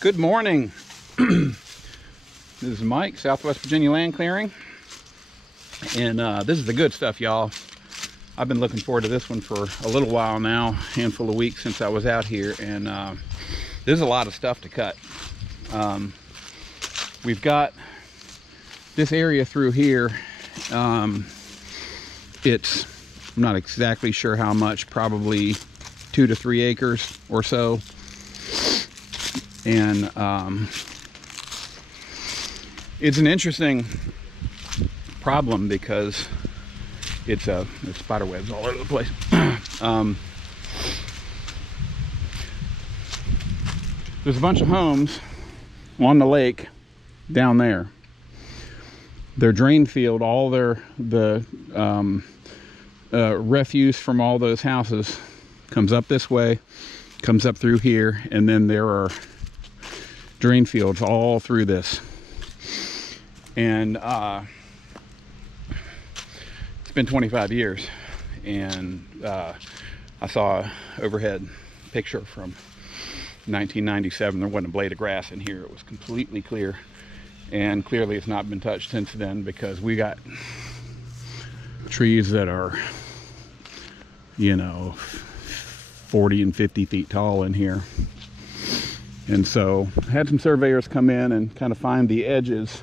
Good morning. This is Mike, Southwest Virginia Land Clearing, and this is the good stuff, y'all. I've been looking forward to this one for a little while now, handful of weeks since I was out here, and there's a lot of stuff to cut. We've got this area through here. I'm not exactly sure how much, probably 2 to 3 acres or so. And it's an interesting problem because there's spider webs all over the place. There's a bunch of homes on the lake down there. Their drain field, all the refuse from all those houses comes up this way, comes up through here, and then there are drain fields all through this. And it's been 25 years, and I saw an overhead picture from 1997. There wasn't a blade of grass in here. It was completely clear, and clearly it's not been touched since then, because we got trees that are, 40 and 50 feet tall in here. And so I had some surveyors come in and kind of find the edges,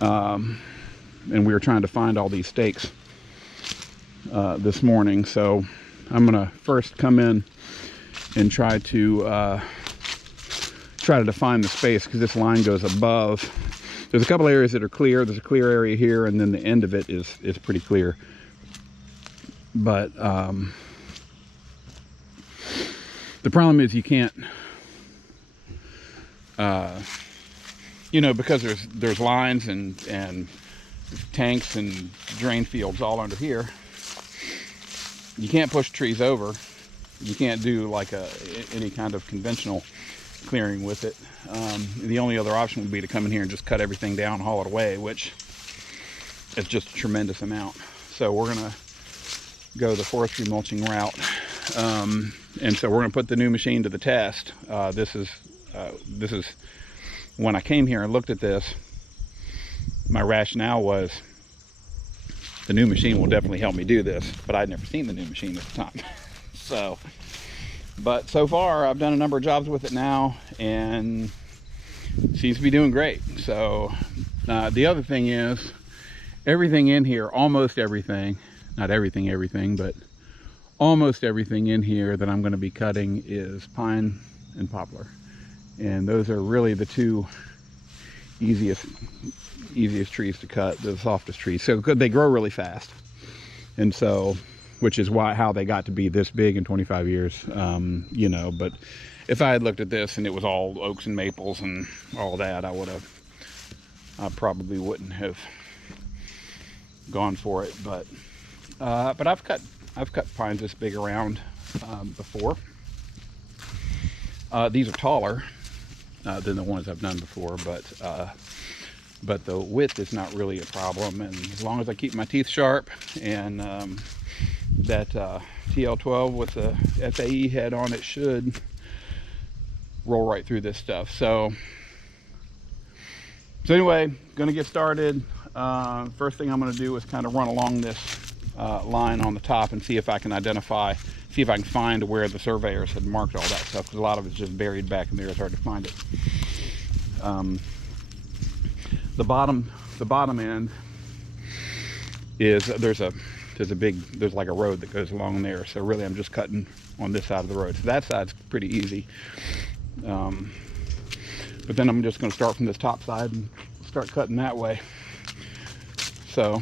and we were trying to find all these stakes this morning. So I'm gonna first come in and try to define the space, because this line goes above. There's a couple areas that are clear. There's a clear area here, and then the end of it is pretty clear. But the problem is you can't, because there's lines and tanks and drain fields all under here. You can't push trees over. You can't do like any kind of conventional clearing with it. The only other option would be to come in here and just cut everything down, haul it away, which is just a tremendous amount. So we're gonna go the forestry mulching route, and so we're gonna put the new machine to the test. This is when I came here and looked at this, my rationale was the new machine will definitely help me do this, but I'd never seen the new machine at the time. But so far I've done a number of jobs with it now, and it seems to be doing great. So the other thing is, everything in here, almost everything, not everything, but almost everything in here that I'm going to be cutting is pine and poplar. And those are really the two easiest trees to cut, the softest trees. So they grow really fast. And so, which is how they got to be this big in 25 years, but if I had looked at this and it was all oaks and maples and all that, I probably wouldn't have gone for it. But I've cut pines this big around before. These are taller than the ones I've done before, but the width is not really a problem, and as long as I keep my teeth sharp and that TL12 with the FAE head on it should roll right through this stuff. So anyway, gonna get started. First thing I'm gonna do is kind of run along this line on the top and see if I can find where the surveyors had marked all that stuff, because a lot of it's just buried back in there. It's hard to find it. The bottom end is there's like a road that goes along there. So really I'm just cutting on this side of the road. So that side's pretty easy. But then I'm just going to start from this top side and start cutting that way. So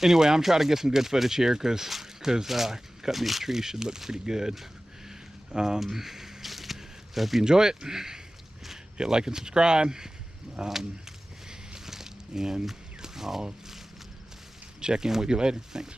anyway, I'm trying to get some good footage here, because cutting these trees should look pretty good. So if you enjoy it, hit like and subscribe, and I'll check in with you later. Thanks.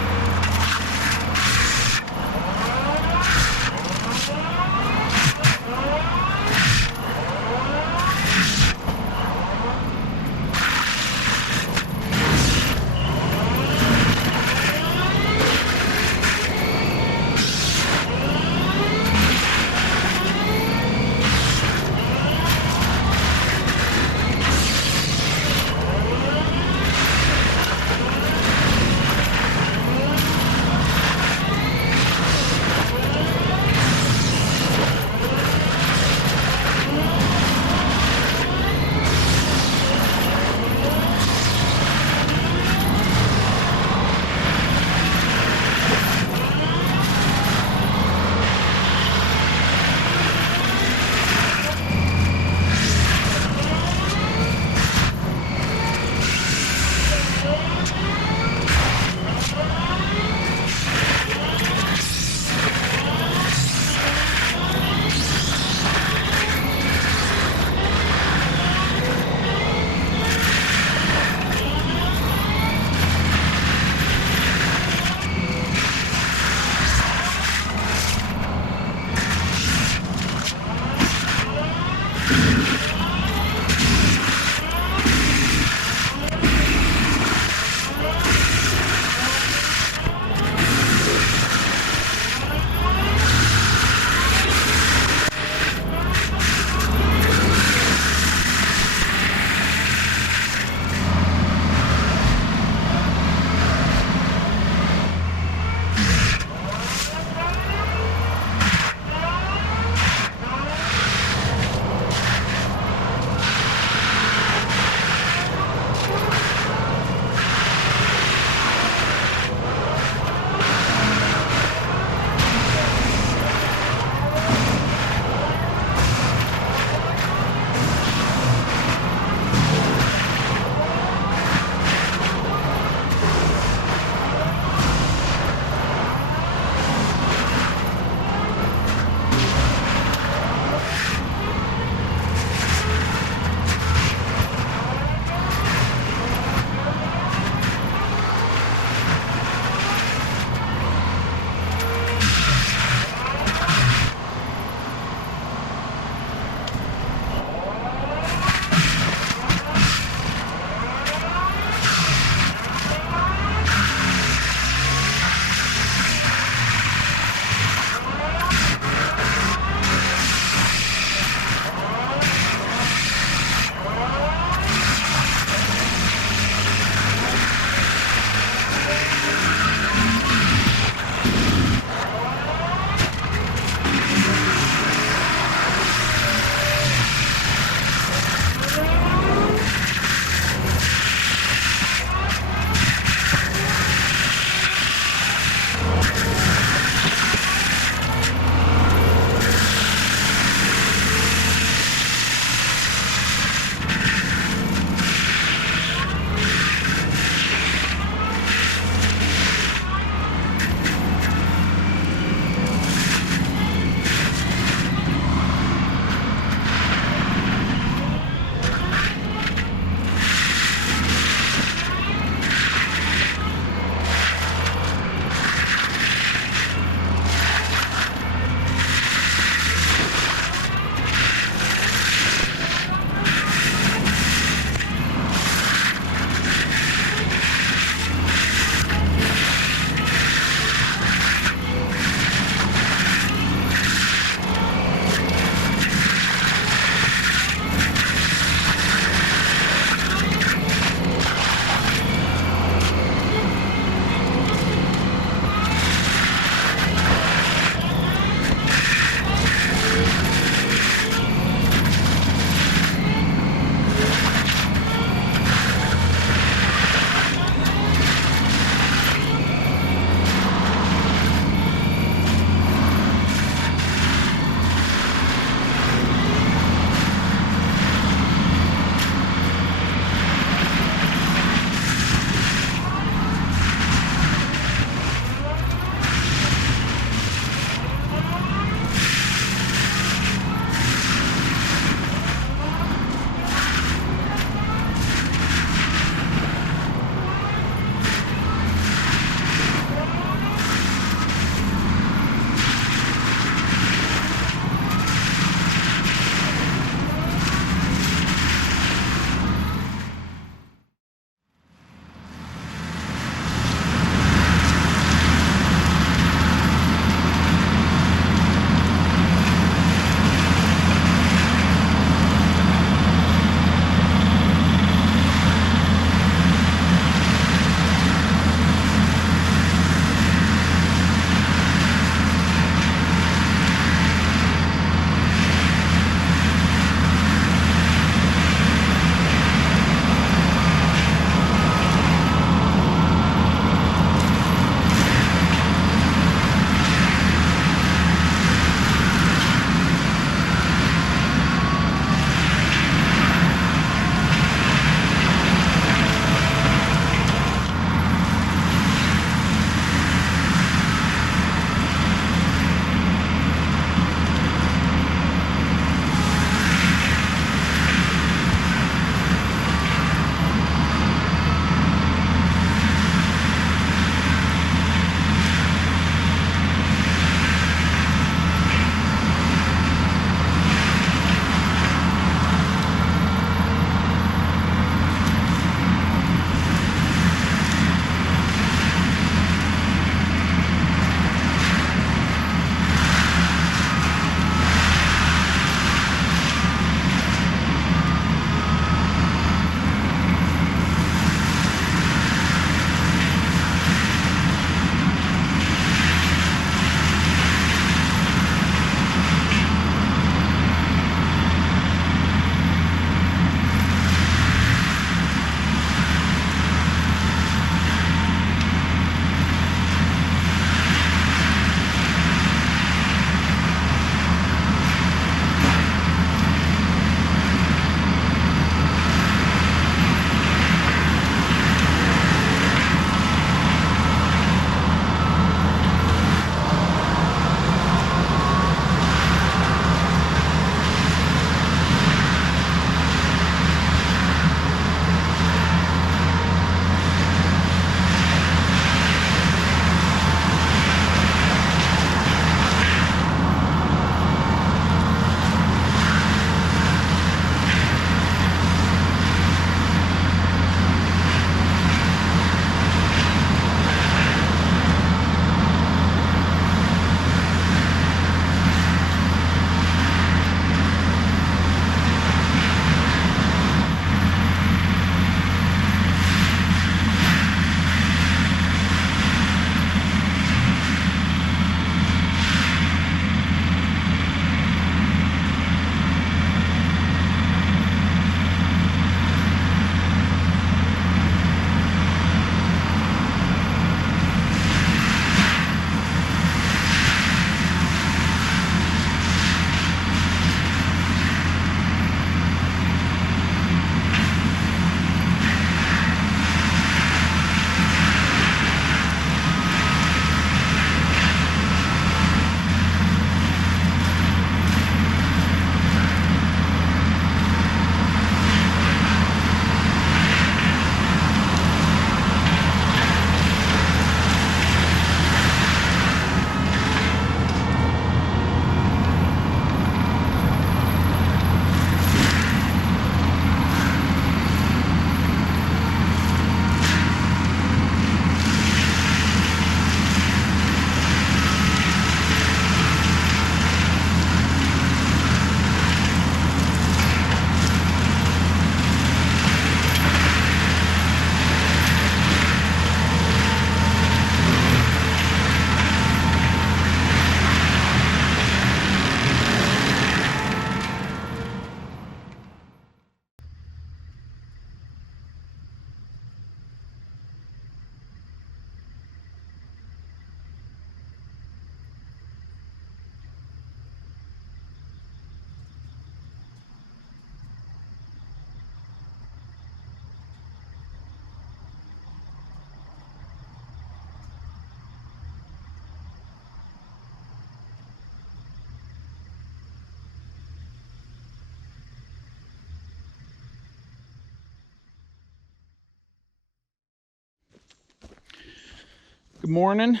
Good morning.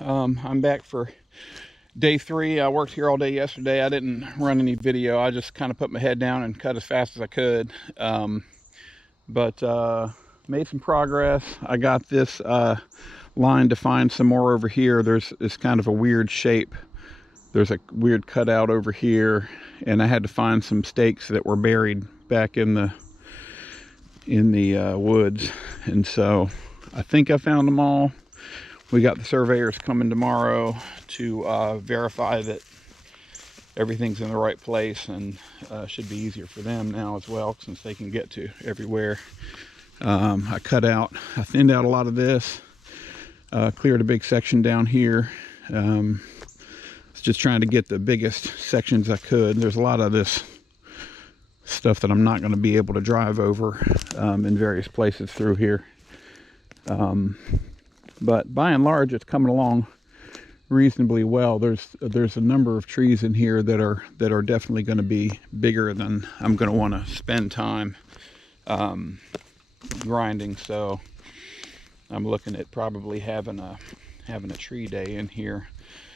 I'm back for day 3. I worked here all day yesterday. I didn't run any video. I just kind of put my head down and cut as fast as I could. But made some progress. I got this line defined some more over here. There's this kind of a weird shape. There's a weird cutout over here, and I had to find some stakes that were buried back in the woods, and so I think I found them all. We got the surveyors coming tomorrow to verify that everything's in the right place, and should be easier for them now as well, since they can get to everywhere. I thinned out a lot of this, cleared a big section down here. Was just trying to get the biggest sections I could. There's a lot of this stuff that I'm not going to be able to drive over in various places through here. But by and large, it's coming along reasonably well. There's a number of trees in here that are definitely going to be bigger than I'm going to want to spend time grinding. So I'm looking at probably having a tree day in here.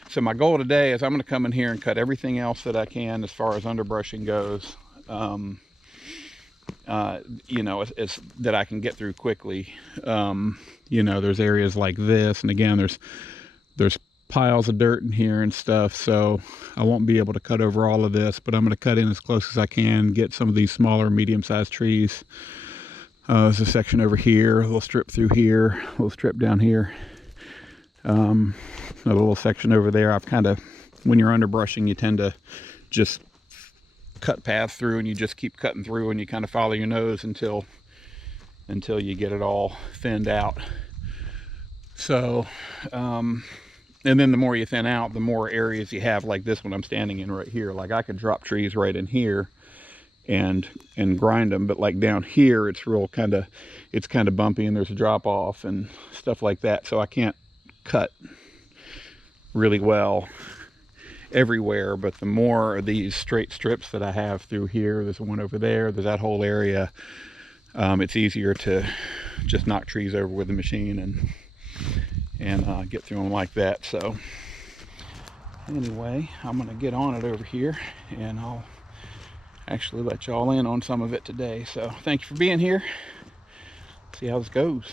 So my goal today is I'm going to come in here and cut everything else that I can as far as underbrushing goes. You know, it's that I can get through quickly. You know, there's areas like this, and again, there's piles of dirt in here and stuff, so I won't be able to cut over all of this, but I'm going to cut in as close as I can, get some of these smaller, medium-sized trees. There's a section over here, a little strip through here, a little strip down here, a little section over there. When you're underbrushing, you tend to just cut paths through, and you just keep cutting through, and you kind of follow your nose until you get it all thinned out. So and then the more you thin out, the more areas you have, like this one I'm standing in right here. Like I could drop trees right in here and grind them, but like down here it's kind of bumpy, and there's a drop off and stuff like that, so I can't cut really well everywhere. But the more of these straight strips that I have through here, there's one over there, there's that whole area, it's easier to just knock trees over with the machine and get through them like that. So anyway, I'm gonna get on it over here, and I'll actually let y'all in on some of it today. So thank you for being here. See how this goes.